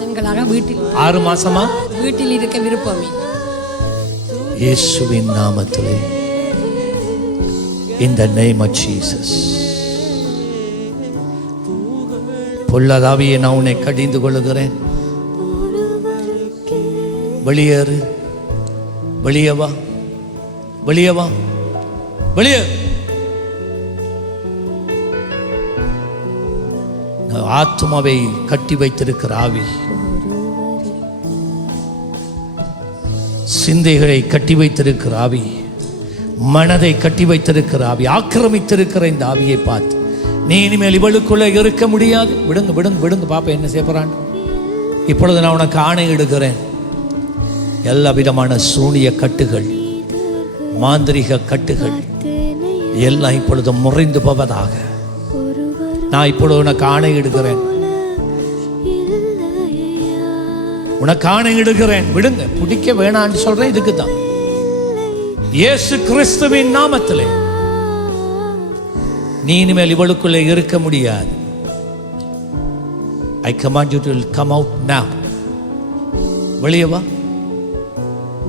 மாதங்களாக வீட்டில் ஆறு மாசமா? வீட்டில் இருக்க விருப்பமே. இயேசுவின் நாமத்திலே. இந்த நேம் ஆஃப் ஜீசஸ் பொல்லாதாவியை நான் உன்னை கடிந்து கொள்ளுகிறேன். வெளியேறு வெளியே வா. வெளியே வா. வெளியே. ஆத்மாவை கட்டி வைத்திருக்கிற ஆவி. சிந்தைகளை கட்டி வைத்திருக்கிற ஆவி மனதை கட்டி வைத்திருக்கிற ஆவி ஆக்கிரமித்திருக்கிற இந்த ஆவியை பார்த்து நீ இனிமேல் இவளுக்குள்ளே இருக்க முடியாது. விடுங்க விடுங்க விடுங்க பாப்பா என்ன செய்யறான் இப்பொழுது நான் உனக்கு ஆணை இடுகிறேன். எல்லா விதமான சூனிய கட்டுகள் மாந்திரிக கட்டுகள் எல்லாம் இப்பொழுது முறைந்து போவதாக. நான் இப்பொழுது உனக்கு ஆணை இடுகிறேன். உனக்கான இடுகிறேன். விடுங்க. பிடிக்க வேணான்னு சொல்றேன். இதுக்கு தான் இயேசு கிறிஸ்துவின் நாமத்திலே. நீ இனிமேல் இவளுக்குள்ளே இருக்க முடியாது. I command you to come out now. வெளியே வா.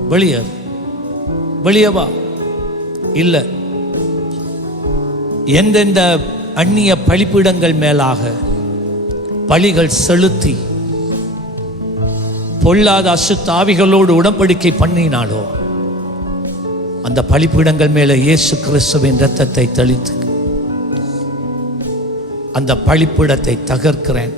வெளியே. வெளியே வா. இல்லை. எந்தெந்த அந்நிய பழிப்பிடங்கள் மேலாக பழிகள் செலுத்தி பொல்லாத அசுத்த ஆவிகளோடு உடன்படிக்கை பண்ணினாலோ அந்த பழிப்பிடங்கள் மேலே இயேசு கிறிஸ்துவின் ரத்தத்தை தெளித்து அந்த பழிப்பிடத்தை தகர்க்கிறேன்.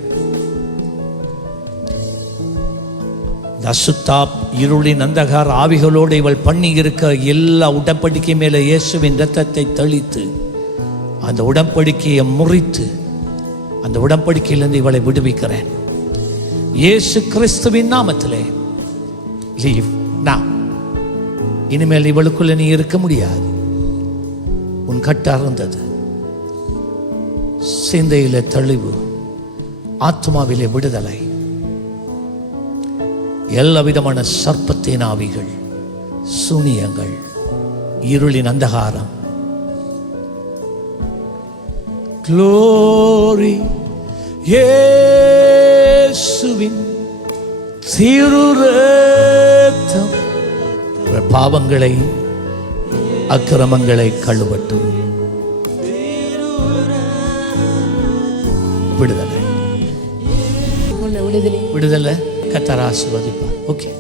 அசுத்தாப் அசுத்தா இருளின் அந்தகார் ஆவிகளோடு இவள் பண்ணி இருக்க எல்லா உடன்படிக்கை மேலே இயேசுவின் ரத்தத்தை தெளித்து அந்த உடன்படிக்கையை முறித்து அந்த உடன்படிக்கையிலிருந்து இவளை விடுவிக்கிறேன். இயேசு கிறிஸ்துவின் நாமத்திலே. லீவ் நான் இனிமேல் இவளுக்குள்ள நீ இருக்க முடியாது. உன் கட்டு அறந்தது. சிந்தையில தெளிவு ஆத்மாவிலே விடுதலை. எல்லா விதமான சர்ப்பத்தின் ஆவிகள் சூனியங்கள் இருளின் அந்தகாரம். க்ளோரி இயேசுவின் திருரத்தம். உங்கள் பாவங்களை அக்கிரமங்களை கழுவட்டும். விடுதலை. உன்னை விடுதலை. விடுதலை கத்தர் ஆசிர்வதிப்பார். ஓகே